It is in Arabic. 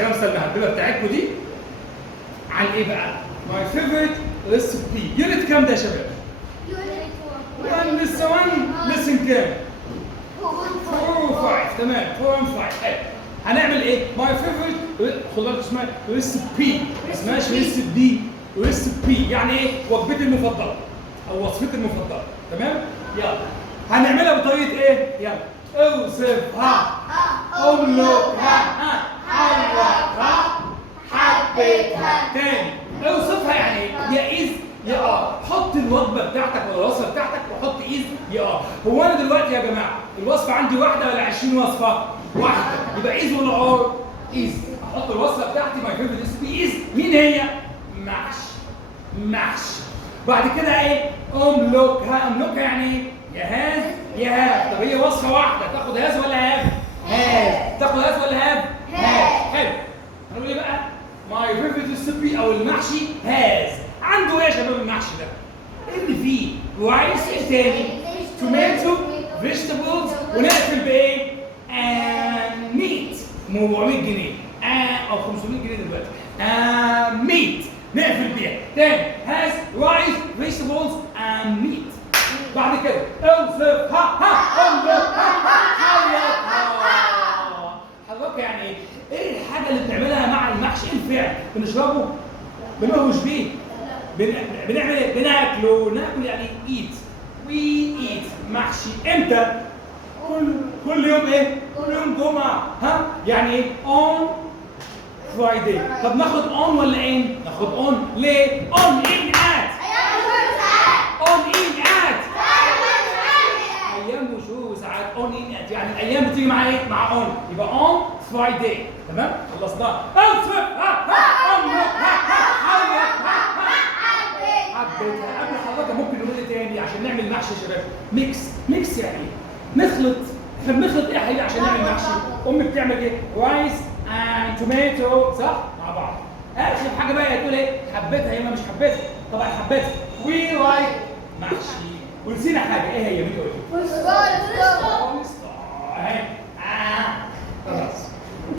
الخمسه المهببه بتاعتكم دي عن ايه بقى؟ ماي فيفورت ريسبي. يونت كام ده يا شباب؟ يونت 1 لسه 1 لسن كام؟ 4 و 5. تمام 4 و 5. حلو. هنعمل ايه؟ ماي فيفورت خد بالك اسمها ريسبي، ما اسمهاش ريسبي. ريسبي يعني ايه؟ وجبتي المفضله او وصفتي المفضله. تمام؟ يلا هنعملها بطريقه ايه؟ يلا اوصفها، املكها، حركها، حبيتها. تاني اوصفها يعني ايه؟ يا اذ يا حط الوجبه بتاعتك ولا الوصفه بتاعتك وحط اذ يا هو انا دلوقتي يا جماعه الوصفه عندي واحده ولا 20 وصفه؟ واحده. يبقى اذ ولا ار؟ اذ. احط الوصفه بتاعتي ماي فيفورت ريسبي اذ مين هي؟ محشي. محشي. بعد كده ايه؟ املكها. املكها يعني ايه؟ يا هاز يا هاف. طب هي وصفه واحده تاخد هاز ولا هاف؟ هاز. تاخد هاز ولا هاف؟ هاز. حلو. هنقول ايه بقى؟ ماي فيفورت ريسبي او المحشي هاز. عنده ايه يا شباب المحشي ده؟ اللي فيه رايس، ايه تاني؟ توماتو، فيجيتابلز، ونقفل بايه؟ ميت. 400 جنيه او 500 جنيه دلوقتي. ميت نقفل بيها. تاني هاز رايس، فيجيتابلز، ميت. بعد كده اوصفها، حركها يعني ايه؟ ايه الحاجه اللي بنعملها مع المحشي؟ ايه الفعل؟ بنشربه؟ بنهوش بيه؟ بنعمل ايه؟ بناكله. ناكل يعني ايت. وي ايت محشي امتى؟ كل يوم ايه؟ كل يوم جمعه. ها؟ يعني ايه؟ اون فرايداي. طب ناخد اون ولا ان؟ ناخد اون. ليه؟ اون ان ات. اون ان ات. ايام وشهور وساعات. اون ان ات يعني الايام بتيجي مع ايه؟ مع اون. يبقى اون فرايداي. تمام؟ خلصناها. حبيتها. قبل حضرتك ممكن نقول ايه تاني عشان نعمل محشي يا شباب؟ ميكس. ميكس يعني ايه؟ نخلط. احنا بنخلط ايه يا حبيبي عشان نعمل محشي؟ امي بتعمل ايه؟ رايس اند توماتو صح؟ مع بعض. اخر حاجه بقى تقول ايه؟ حبيتها يا اما مش حبيتها؟ طبعا حبيتها. وي لايك محشي. ونسينا حاجه، ايه هي؟ مين يقول لي؟ فستق. اهي